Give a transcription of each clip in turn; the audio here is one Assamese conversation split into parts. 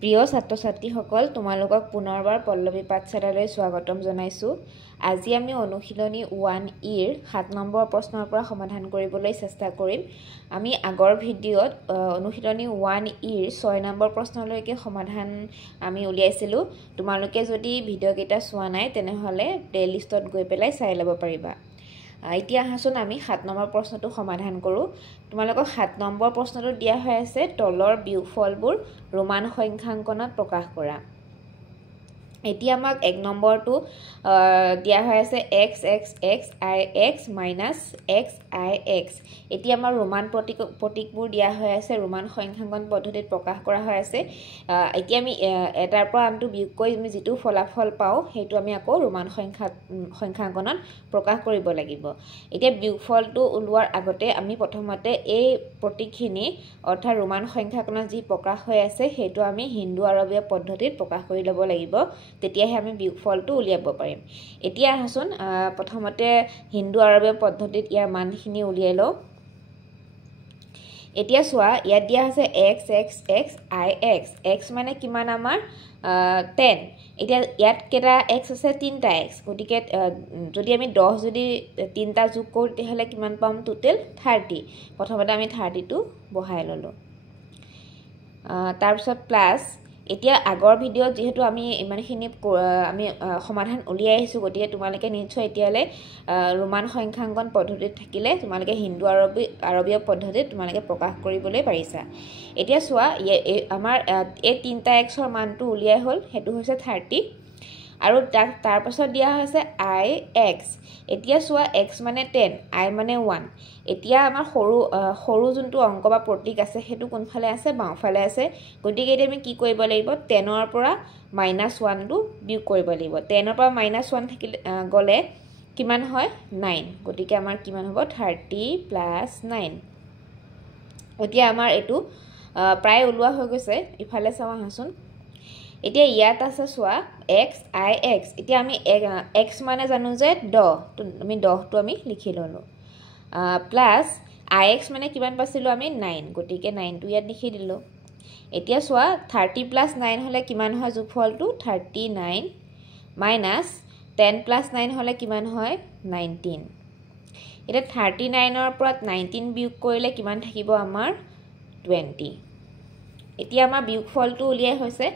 প্ৰিয় ছাত্ৰ ছাত্ৰীসকল তোমালোকক পুনৰবাৰ পল্লৱী পাঠশালালৈ স্বাগতম জনাইছোঁ। আজি আমি অনুশীলনী 1E-ৰ 7 নম্বৰ প্ৰশ্নৰ পৰা সমাধান কৰিবলৈ চেষ্টা কৰিম। আমি আগৰ ভিডিঅ'ত অনুশীলনী 1E-ৰ 6 নম্বৰ প্ৰশ্নলৈকে সমাধান আমি উলিয়াইছিলোঁ। তোমালোকে যদি ভিডিঅ'কেইটা চোৱা নাই তেনেহ'লে প্লেলিষ্টত গৈ পেলাই চাই ল'ব পাৰিবা। এতিয়া আহাচোন আমি 7 নম্বৰ প্ৰশ্নটো সমাধান কৰোঁ। তোমালোকক 7 নম্বৰ প্ৰশ্নটো দিয়া হৈ আছে তলৰ বিয়োগফলবোৰ ৰোমান সংখ্যাংকনত প্ৰকাশ কৰা। এতিয়া আমাক 1 নম্বৰটো দিয়া হৈ আছে x x x i x minus x i x। এতিয়া আমাৰ ৰোমান প্ৰতীকবোৰ দিয়া হৈ আছে ৰোমান সংখ্যাংকন পদ্ধতিত প্ৰকাশ কৰা হৈ আছে। এতিয়া আমি এটাৰ পৰা আনটো বিয়োগ কৰি আমি যিটো ফলাফল পাওঁ সেইটো আমি আকৌ ৰোমান সংখ্যাংকনত প্ৰকাশ কৰিব লাগিব। এতিয়া বিয়োগফলটো ওলোৱাৰ আগতে আমি প্ৰথমতে এই প্ৰতীকখিনি অৰ্থাৎ ৰোমান সংখ্যাংকনত যি প্ৰকাশ হৈ আছে সেইটো আমি হিন্দু আৰবীয় পদ্ধতিত প্ৰকাশ কৰি ল'ব লাগিব, তেতিয়াহে আমি বিয়োগফলটো উলিয়াব পাৰিম। এতিয়া আহাচোন প্ৰথমতে হিন্দু আৰবীয় পদ্ধতিত ইয়াৰ মানখিনি উলিয়াই লওঁ। এতিয়া চোৱা ইয়াত দিয়া আছে x x x i x। x মানে কিমান আমাৰ 10। এতিয়া ইয়াত কেইটা x আছে 3টা x। গতিকে যদি আমি 10 যদি 3টা যোগ কৰোঁ তেতিয়াহ'লে কিমান পাম টোটেল 30। প্ৰথমতে আমি 30টো বহাই ল'লোঁ। তাৰপিছত প্লাছ এতিয়া আগৰ ভিডিঅ'ত যিহেতু আমি ইমানখিনি আমি সমাধান উলিয়াই আহিছোঁ, গতিকে তোমালোকে নিশ্চয় এতিয়ালৈ ৰোমান সংখ্যাংকন পদ্ধতিত থাকিলে তোমালোকে হিন্দু আৰবীয় পদ্ধতিত তোমালোকে প্ৰকাশ কৰিবলৈ পাৰিছা। এতিয়া চোৱা আমাৰ এই 3টা xৰ মানটো উলিয়াই হ'ল, সেইটো হৈছে 30 আৰু তাৰপাছত দিয়া হৈছে i x। এতিয়া চোৱা x মানে 10, i মানে 1। এতিয়া আমাৰ সৰু যোনটো অংক বা প্ৰতীক আছে সেইটো কোনফালে আছে বাওঁফালে আছে। গতিকে এতিয়া আমি কি কৰিব লাগিব 10ৰ পৰা -1টো বিয়োগ কৰিব লাগিব। 10ৰ পৰা -1 থাকিলে গ'লে কিমান হয় 9। গতিকে আমাৰ কিমান হ'ব 30 + 9। এতিয়া আমাৰ এইটো প্ৰায় ওলোৱা হৈ গৈছে। ইফালে চাওঁ আহাচোন। এতিয়া ইয়াত আছে চোৱা x i x। এতিয়া আমি x মানে জানো যে 10, আমি 10টো আমি লিখি ল'লোঁ। প্লাছ i x মানে কিমান পাইছিলোঁ আমি 9, গতিকে 9টো ইয়াত লিখি দিলোঁ। এতিয়া চোৱা 30 + 9 হ'লে কিমান হয় যোগফলটো 39 মাইনাছ 10 + 9 হ'লে কিমান হয় 19। এতিয়া 39ৰ পৰা 19 বিয়োগ কৰিলে কিমান থাকিব আমাৰ 20। এতিয়া আমাৰ বিয়োগফলটো উলিয়াই হৈছে,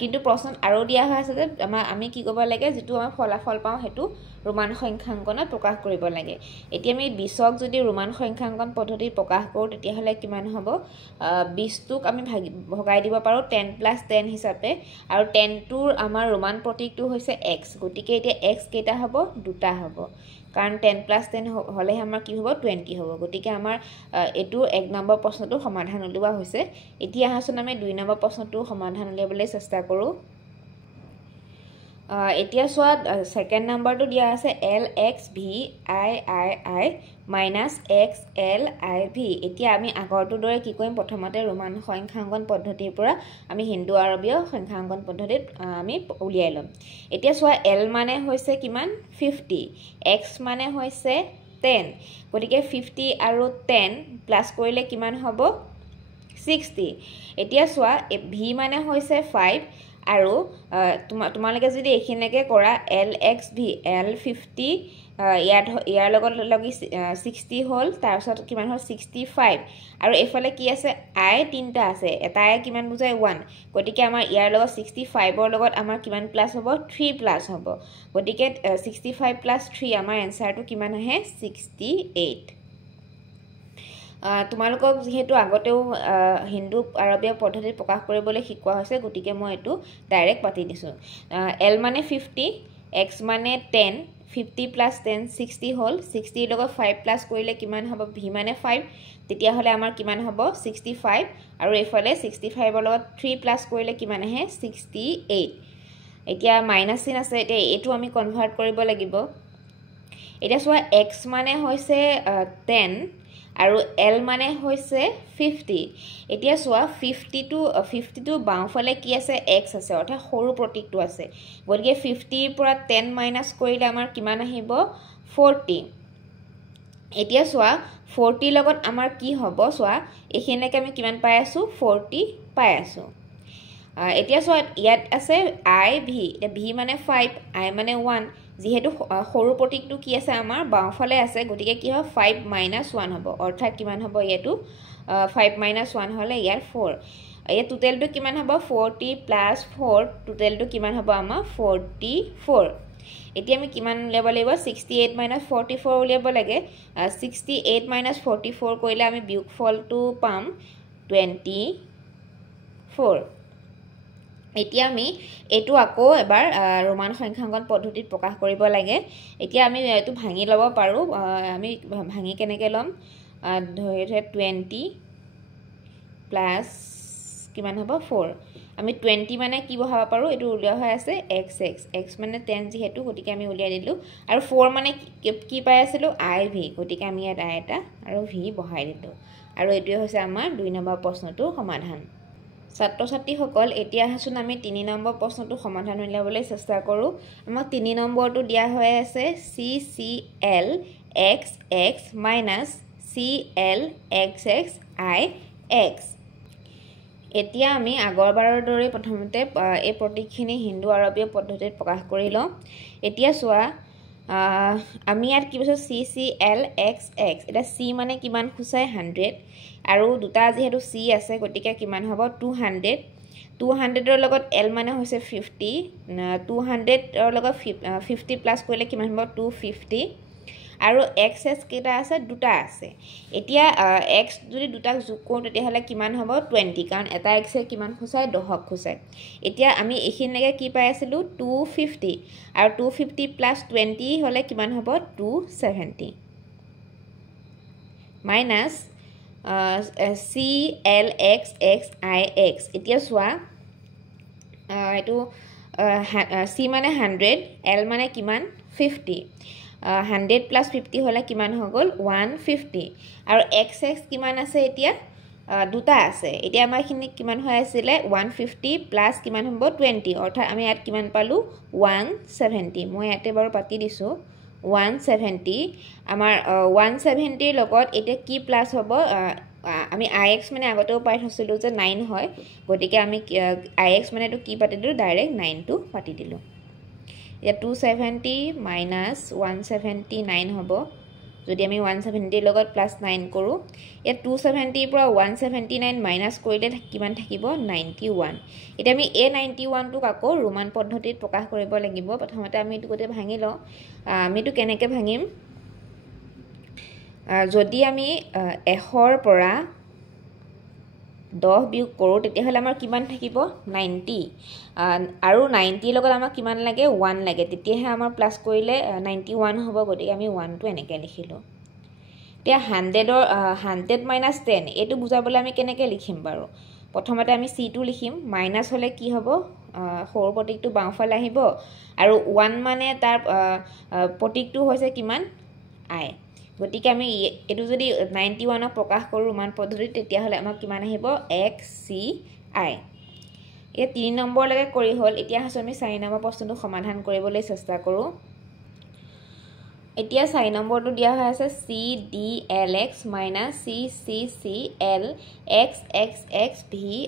কিন্তু প্ৰশ্নত আৰু দিয়া হৈ আছে যে আমি কি কৰিব লাগে যিটো আমাৰ ফলাফল পাওঁ সেইটো ৰোমান সংখ্যাংকনত প্ৰকাশ কৰিব লাগে। এতিয়া আমি 20ক যদি ৰোমান সংখ্যাংকন পদ্ধতিত প্ৰকাশ কৰোঁ তেতিয়াহ'লে কিমান হ'ব 20টোক আমি ভগাই দিব পাৰোঁ 10 + 10 হিচাপে, আৰু 10টোৰ আমাৰ ৰোমান প্ৰতীকটো হৈছে x। গতিকে এতিয়া x কেইটা হ'ব 2টা হ'ব, কাৰণ 10 + 10 হ'লেহে আমাৰ কি হ'ব 20 হ'ব। গতিকে আমাৰ এইটো 1 নম্বৰ প্ৰশ্নটো সমাধান উলিওৱা হৈছে। এতিয়া আহাচোন আমি 2 নম্বৰ প্ৰশ্নটো সমাধান উলিয়াবলৈ চেষ্টা কৰোঁ। এতিয়া চোৱা 2nd নম্বৰটো দিয়া আছে l x v i i i minus x l i v। এতিয়া আমি আগৰটোৰ দৰে কি কৰিম প্ৰথমতে ৰোমান সংখ্যাংকন পদ্ধতিৰ পৰা আমি হিন্দু আৰবীয় সংখ্যাংকন পদ্ধতিত আমি উলিয়াই ল'ম। এতিয়া চোৱা l মানে হৈছে কিমান 50, x মানে হৈছে 10। গতিকে 50 আৰু 10 প্লাছ কৰিলে কিমান হ'ব 60। এতিয়া চোৱা v মানে হৈছে 5 আৰু তোমালোকে যদি এইখিনিলৈকে কৰা l x v l 50 ইয়াৰ লগত লাগি 60 হ'ল, তাৰপিছত কিমান হ'ল 65 আৰু এইফালে কি আছে i 3টা আছে, এটা i কিমান বুজায় 1। গতিকে আমাৰ ইয়াৰ লগত 65ৰ লগত আমাৰ কিমান প্লাছ হ'ব 3 প্লাছ হ'ব। গতিকে 65 + 3 আমাৰ এনচাৰটো কিমান আহে 68। তোমালোকক যিহেতু আগতেও হিন্দু আৰবীয় পদ্ধতিত প্ৰকাশ কৰিবলৈ শিকোৱা হৈছে, গতিকে মই এইটো ডাইৰেক্ট পাতি দিছোঁ। l মানে 50, x মানে 10, 50 + 10 60 হ'ল, 60ৰ লগত 5 প্লাছ কৰিলে কিমান হ'ব v মানে 5, তেতিয়াহ'লে আমাৰ কিমান হ'ব 65 আৰু এইফালে 65ৰ লগত 3 প্লাছ কৰিলে কিমান আহে 68। এতিয়া মাইনাছ চিন আছে, এতিয়া এইটো আমি কনভাৰ্ট কৰিব লাগিব। এতিয়া চোৱা x মানে হৈছে 10 আৰু l মানে হৈছে 50। এতিয়া চোৱা 50টো বাওঁফালে কি আছে x আছে, অৰ্থাৎ সৰু প্ৰতীকটো আছে। গতিকে 50ৰ পৰা 10 মাইনাছ কৰিলে আমাৰ কিমান আহিব 40। এতিয়া চোৱা 40ৰ লগত আমাৰ কি হ'ব চোৱা এইখিনিলৈকে আমি কিমান পাই আছোঁ 40 পাই আছোঁ। এতিয়া সো ইয়াত আছে I V এটা V মানে 5 I মানে 1 যেহেতু সৰু প্ৰতীকটো কি আছে আমাৰ বাওঁফালে আছে গতিকে কি হয় 5 - 1 হ'ব অৰ্থাৎ কিমান হ'ব ইয়াটো 5 - 1 হলে ইয়াৰ 4 এই টোটালটো কিমান হ'ব 40 + 4 টোটালটো কিমান হ'ব আমাৰ 44 এতিয়া আমি কিমান উলিয়াব লাগিব 68 - 44 উলিয়াব লাগে 68 - 44 কৰিলে আমি বিয়োগফলটো পাম 24 এতিয়া আমি এটো আকৌ এবাৰ ৰোমান সংখ্যাঙ্কন পদ্ধতিত প্ৰকাশ কৰিব লাগে এতিয়া আমি এটো ভাঙি লব পাৰো আমি ভাঙি কেনেকৈ লম ধৰি 20 প্লাস কিমান হ'ব 4 আমি 20 মানে কি বহাব পাৰো এটো উলিয়া হৈ আছে x মানে 10 যেহেতু গতিকে আমি উলিয়াই দিলো আৰু 4 মানে কি পাই আছিল iv গতিকে আমি এটা এটা আৰু v বহাই দিলো আৰু এটোই হৈছে আমাৰ 2 নম্বৰ প্ৰশ্নটোৰ সমাধান ছাত্ৰ ছাত্ৰী সকল এতিয়া হাসুন আমি 3 নম্বৰ প্ৰশ্নটো সমাধান উলিয়াবলৈ চেষ্টা কৰো আমাক 3 নম্বৰটো দিয়া হৈ আছে ccl xx cl xx ix এতিয়া আমি আগৰবাৰৰ দৰে প্ৰথমতে এই প্ৰতীকখিনি হিন্দু আৰবীয় পদ্ধতিত প্ৰকাশ কৰি লওঁ এতিয়া চোৱা আমি ইয়াত কি কৈছো ccl xx এটা c মানে কিমান খুচাই 100 আৰু দুটা যেহেতু c আছে গতিকে কিমান হ'ব 200 200 ৰ লগত l মানে হৈছে 50 200 ৰ লগত 50 প্লাস কৰিলে কিমান হ'ব 250 আৰু xs কেটা আছে দুটা আছে এতিয়া x যদি দুটাক যোগ কৰো তেতিয়া হলে কিমান হ'ব 20 কাৰণ এটা x এ কিমান খুচাই 10ক খুচাই এতিয়া আমি এখিনলৈকে কি পাই আছিলো 250 আৰু 250 প্লাস 20 হলে কিমান হ'ব 270 মাইনাস CLXXIX এতিয়া চোৱা এটো C মানে 100 L মানে কিমান 50 100 plus 50 হলে কিমান হৈ গল 150 আৰু XX কিমান আছে এতিয়া দুটা আছে এতিয়া আমাৰ খিনি কিমান হৈ আছিল 150 প্লাস কিমান হ'ব 20 অৰ্থাৎ আমি ইয়াত কিমান পালো 170 মই ইয়াতে বাৰু পাতি দিছো 170 আমাৰ 170 ৰ লগত এটা কি প্লাস হ'ব আমি ix মানে আগতেও পাই থছিলো যে 9 হয় গতিকে আমি ix মানে তো কি পাতি দিলো ডাইৰেক্ট 9 টো পাতি দিলো এতিয়া 270 minus 179 হ'ব যদি আমি 170 ৰ লগত প্লাস 9 কৰো এ 270 পৰা 179 মাইনাস কৰিলে কিমান থাকিব 91 এতিয়া আমি a 91 টোক আকৌ ৰোমান পদ্ধতিত প্ৰকাশ কৰিব লাগিব প্ৰথমতে আমি এটো গতে ভাঙি লওঁ আমি এটো কেনেকৈ ভাঙিম যদি আমি 1 ৰ পৰা 10 বিয়োগ কৰো তেতিয়া হলে আমাৰ কিমান থাকিব 90 আৰু 90 লগত আমাৰ কিমান লাগে 1 লাগে তেতিয়াহে আমাৰ প্লাস কৰিলে 91 হ'ব গতিকে আমি 1 টো এনেকৈ লিখিলো এতিয়া 100 ৰ 100 minus 10 এটো বুজাবলৈ আমি কেনেকৈ লিখিম বাৰু প্ৰথমতে আমি c টো লিখিম মাইনাস হলে কি হ'ব সৰু প্ৰতীকটো বাওঁফালে আহিব আৰু 1 মানে তাৰ প্ৰতীকটো হৈছে কিমান i গতিকে আমি এটো যদি 91 ক প্ৰকাশ কৰো ৰোমান পদ্ধতিত তেতিয়া হলে আমাক কিমান আহিব xci এই 3 নম্বৰ লগে কৰি হল এতিয়া হাসু আমি 4 নম্বৰ প্ৰশ্নটো সমাধান কৰিবলৈ চেষ্টা কৰো এতিয়া 4 নম্বৰটো দিয়া হৈ আছে cdlx ccl xxxviii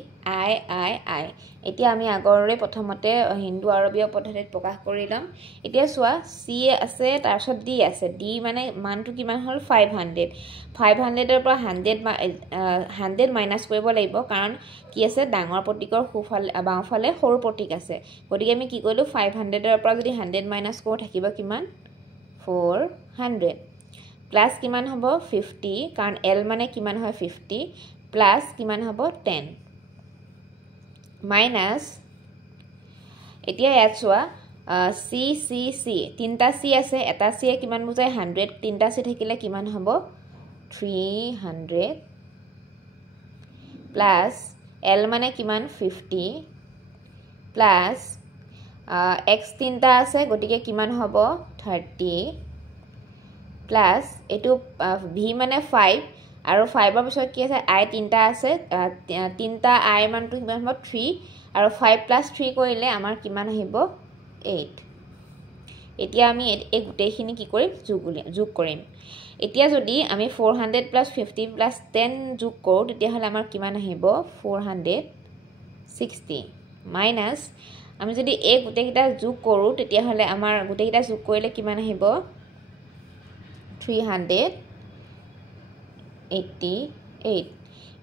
এতিয়া আমি আগৰৰে প্ৰথমতে হিন্দু আৰবীয় পদ্ধতিত প্ৰকাশ কৰিলাম এতিয়া চোৱা c আছে তাৰ পিছত d আছে d মানে মানটো কিমান হল 500 500 ৰ পৰা 100 মাইনাস কৰিব লাগিব কাৰণ কি আছে ডাঙৰ প্ৰতীকৰ খুফালে বাওঁফালে সৰু প্ৰতীক আছে গতিকে আমি কি কৰিলো 500 ৰ পৰা যদি 100 মাইনাস কৰো থাকিব কিমান 400 প্লাস কিমান হ'ব 50 কাৰণ l মানে কিমান হয় 50 প্লাস কিমান হ'ব 10 মাইনাস এতিয়া ইয়াত চোৱা c c c তিনটা c আছে এটা c এ কিমান বুজায় 100 তিনটা c থাকিলে কিমান হ'ব 300 প্লাস l মানে কিমান 50 প্লাস x তিনটা আছে গতিকে কিমান হ'ব 30 প্লাস এটো v মানে 5 আৰু 5 ৰ পিছত কি আছে i তিনটা আছে তিনটা i মানটো কিমান হ'ব 3 আৰু 5 প্লাস 3 কৰিলে আমাৰ কিমান আহিব 8 এতিয়া আমি এই গুটেইখিনি কি কৰিম যোগ কৰিম এতিয়া যদি আমি 400 প্লাস 50 প্লাস 10 যোগ কৰো তেতিয়া হলে আমাৰ কিমান আহিব 460 মাইনাছ আমি যদি এই গোটেইকেইটা যোগ কৰোঁ তেতিয়াহ'লে আমাৰ গোটেইকেইটা যোগ কৰিলে কিমান আহিব 388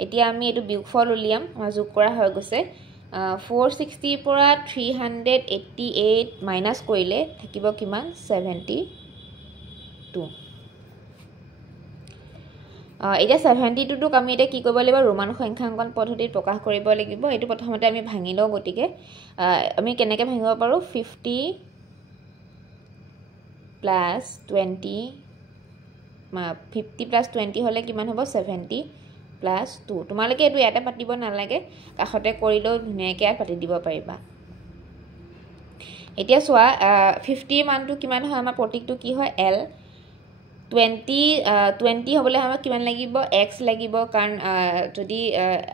এতিয়া আমি এইটো বিয়োগফল উলিয়াম আমাৰ যোগ কৰা হৈ গৈছে 460 পৰা 388 মাইনাছ কৰিলে থাকিব কিমান 72 এতিয়া 72টোক আমি এতিয়া কি কৰিব লাগিব ৰোমান সংখ্যাঙ্কন পদ্ধতিত প্ৰকাশ কৰিব লাগিব এইটো প্ৰথমতে আমি ভাঙি লওঁ গতিকে আমি কেনেকৈ ভাঙিব পাৰোঁ 50 প্লাছ 20 50 প্লাছ 20 হ'লে কিমান হ'ব 70 প্লাছ 2 তোমালোকে এইটো ইয়াতে পাতিব নালাগে কাষতে কৰিলেও ধুনীয়াকৈ পাতি দিব পাৰিবা এতিয়া চোৱা 50 মানটো কিমান হয় আমাৰ প্ৰতীকটো কি হয় L 20 হ'বলৈ আমাক কিমান লাগিব x লাগিব কাৰণ যদি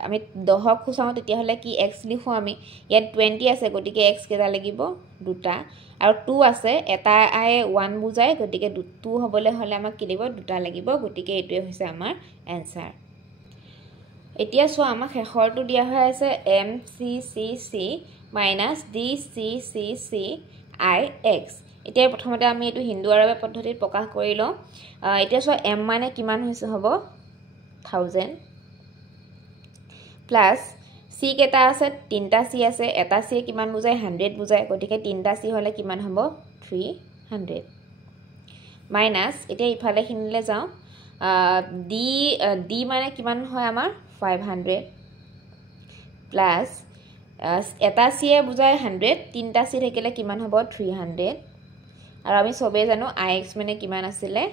আমি 10ক খুচাওঁ তেতিয়াহ'লে কি x লিখোঁ আমি ইয়াত 20 আছে গতিকে x কেইটা লাগিব দুটা আৰু 2 আছে এটা আই 1 বুজায় গতিকে 2 হ'বলৈ হ'লে আমাক কি লাগিব দুটা লাগিব গতিকে এইটোৱে হৈছে আমাৰ এনসাৰ এতিয়া চোৱা আমাক শেষৰটো দিয়া হৈ আছে MCCC DCCC IX এতিয়া প্ৰথমতে আমি এইটো হিন্দু আৰবী পদ্ধতিত প্ৰকাশ কৰি লওঁ এতিয়া চোৱা m মানে কিমান হৈছে হ'ব 1000 প্লাছ c কেটা আছে তিনটা c আছে এটা c কিমান বুজায় 100 বুজায় গতিকে তিনটা c হ'লে কিমান হ'ব 300 মাইনাছ এতিয়া ইফালে খিনিলে যাওঁ d মানে কিমান হয় আমাৰ 500 প্লাছ এটা c এ বুজায় 100 তিনটা c থাকিলে কিমান হ'ব 300 আৰু আমি সবে জানো ix মানে কিমান আছিলে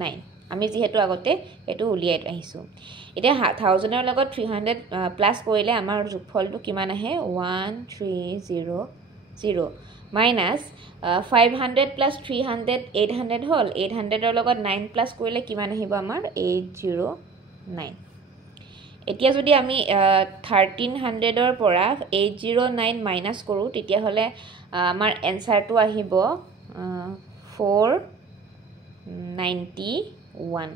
9 আমি যেহেতু আগতে এটো উলিয়াই আহিছো এতিয়া 1000 এৰ লগত 300 প্লাস কৰিলে আমাৰ যোগফলটো কিমান আহে 1300 মাইনাস 500 প্লাস 300 800 হল 800 এৰ লগত 9 প্লাস কৰিলে কিমান আহিব আমাৰ 809 এতিয়া যদি আমি 1300 এৰ পৰা 809 মাইনাস কৰো তেতিয়া হলে আমাৰ এনসাৰটো আহিব 491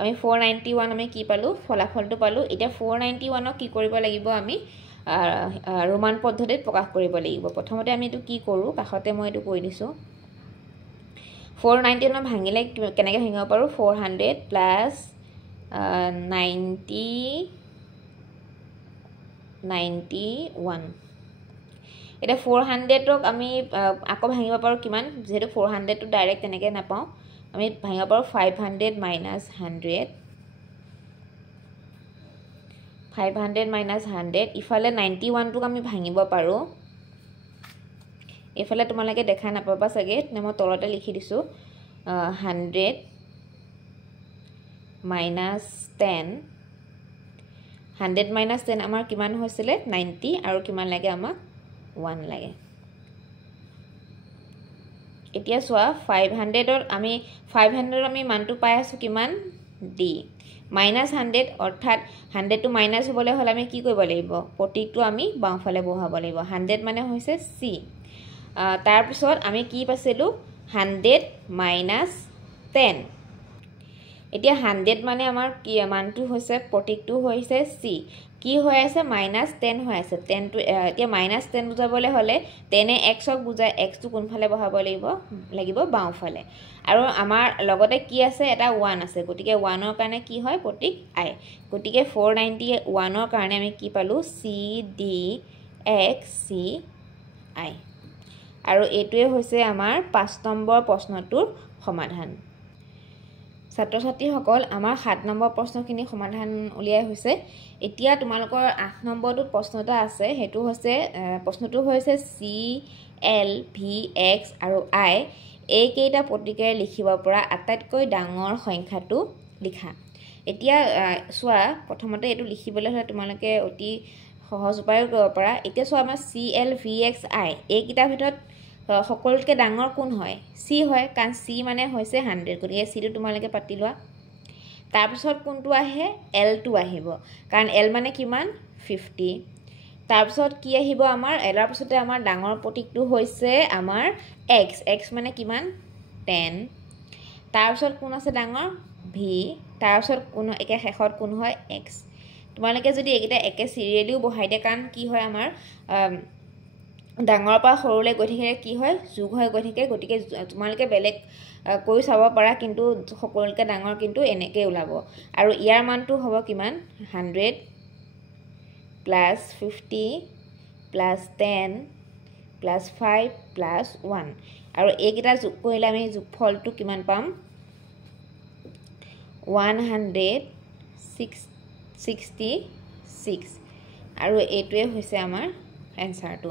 আমি 491 আমি কি পালো ফলাফলটো পালো এতিয়া 491 ক কি কৰিব লাগিব আমি ৰোমান পদ্ধতিত প্ৰকাশ কৰিব লাগিব প্ৰথমতে আমি এটো কি কৰো কাখতে মই এটো কৈ দিছো 491 ভাঙিলে কেনেকৈ ভাঙিব পাৰো 400 প্লাস 91 এটা 400 ক আমি আকৌ ভাঙিব পাৰো কিমান যেহেতু 400 টো ডাইৰেক্ট তেনেকৈ নাপাও আমি ভাঙিব পাৰো 500 minus 100 ইফালে 91 টোক আমি ভাঙিব পাৰো ইফালে তোমালোকে দেখা নাপাবা সগে মই তলতে লিখি দিছো 100 minus 10 100 minus 10 আমাৰ কিমান হৈছিলে 90 আৰু কিমান লাগে আমাক 1 লাগে এতিয়া সোয়া 500 ৰ আমি 500 আমি মানটো পাই আছো কিমান d -100 অৰ্থাৎ 100 টো মাইনাস হ'বলৈ হলে আমি কি কৰিব লাগিব প্ৰতীকটো আমি বাওঁফালে বহাব লাগিব 100 মানে হৈছে c তাৰ পিছত আমি কি পাইছিলো 100 - 10 এতিয়া 100 মানে আমাৰ কি মানটো হৈছে প্ৰতীকটো হৈছে c কি হৈ আছে -10 হৈ আছে 10 টো এতিয়া -10 বুজাবলৈ হলে 10 এ x ক বুজায় x টো কোনফালে বহাব লাগিব বাওঁফালে আৰু আমাৰ লগতে কি আছে এটা 1 আছে গতিকে 1 ৰ কাৰণে কি হয় প্ৰতীক i গতিকে 491 ৰ কাৰণে আমি কি পালো c d x c i আৰু এটোৱে হৈছে আমাৰ 5 নম্বৰ প্ৰশ্নটোৰ সমাধান ছাত্ৰ ছাত্ৰী সকল আমাৰ 7 নম্বৰ প্ৰশ্নখিনি সমাধান উলিয়াই হৈছে এতিয়া তোমালোকৰ 8 নম্বৰটো প্ৰশ্ন এটা আছে হেতু হৈছে প্ৰশ্নটো হৈছে c l v x আৰু i এই কেইটা প্ৰতিকেৰে লিখিব পৰা আটাইতকৈ ডাঙৰ সংখ্যাটো লিখা এতিয়া সোয়া প্ৰথমতে এটো লিখিবলৈ হলে তোমালোকে অতি সহজ উপায় কৰিব পাৰা এতিয়া সোয়া আমাৰ c l v x i এই কেইটা ভিতৰত সকলোতকৈ ডাঙৰ কোন হয় c হয় কাৰণ c মানে হৈছে 100 গতিকে c টো তোমালোকে পাতি লোৱা তাৰ পিছত কোনটো আহে l টো আহিব কাৰণ l মানে কিমান 50 তাৰ পিছত কি আহিব আমাৰ l ৰ পিছতে আমাৰ ডাঙৰ প্ৰতীকটো হৈছে আমাৰ x মানে কিমান 10 তাৰ পিছত কোন আছে ডাঙৰ v তাৰ পিছত কোন একে শেষত কোন হয় x তোমালোকে যদি এইকেইটা একে চিৰিয়েলিও বহাই দিয়ে কাৰণ কি হয় আমাৰ ডাঙৰৰ পৰা সৰুলৈ গৈ থাকিলে কি হয় যোগ হৈ গৈ থাকে গতিকে তোমালোকে বেলেগ কৰি চাব পাৰা কিন্তু সকলোতকৈ ডাঙৰ কিন্তু এনেকৈ ওলাব আৰু ইয়াৰ মানটো হ'ব কিমান 100 প্লাছ 50 প্লাছ 10 প্লাছ 5 প্লাছ 1 আৰু এইকেইটা যোগ কৰিলে আমি যোগফলটো কিমান পাম 166 আৰু এইটোৱে হৈছে আমাৰ এনসাৰটো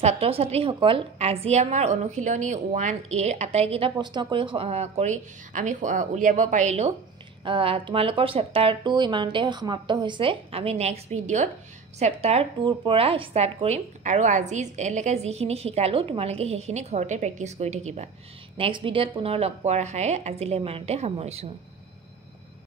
ছাত্ৰ ছাত্ৰীসকল আজি আমাৰ অনুশীলনী 1A আটাইকেইটা প্ৰশ্ন কৰি আমি উলিয়াব পাৰিলোঁ তোমালোকৰ চেপ্টাৰটো ইমানতে সমাপ্ত হৈছে আমি নেক্সট ভিডিঅ'ত চেপ্টাৰ 2ৰ পৰা ষ্টাৰ্ট কৰিম আৰু আজি এলৈকে যিখিনি শিকালোঁ তোমালোকে সেইখিনি ঘৰতে প্ৰেক্টিছ কৰি থাকিবা নেক্সট ভিডিঅ'ত পুনৰ লগ পোৱাৰ আশাৰে আজিলৈ ইমানতে সামৰিছোঁ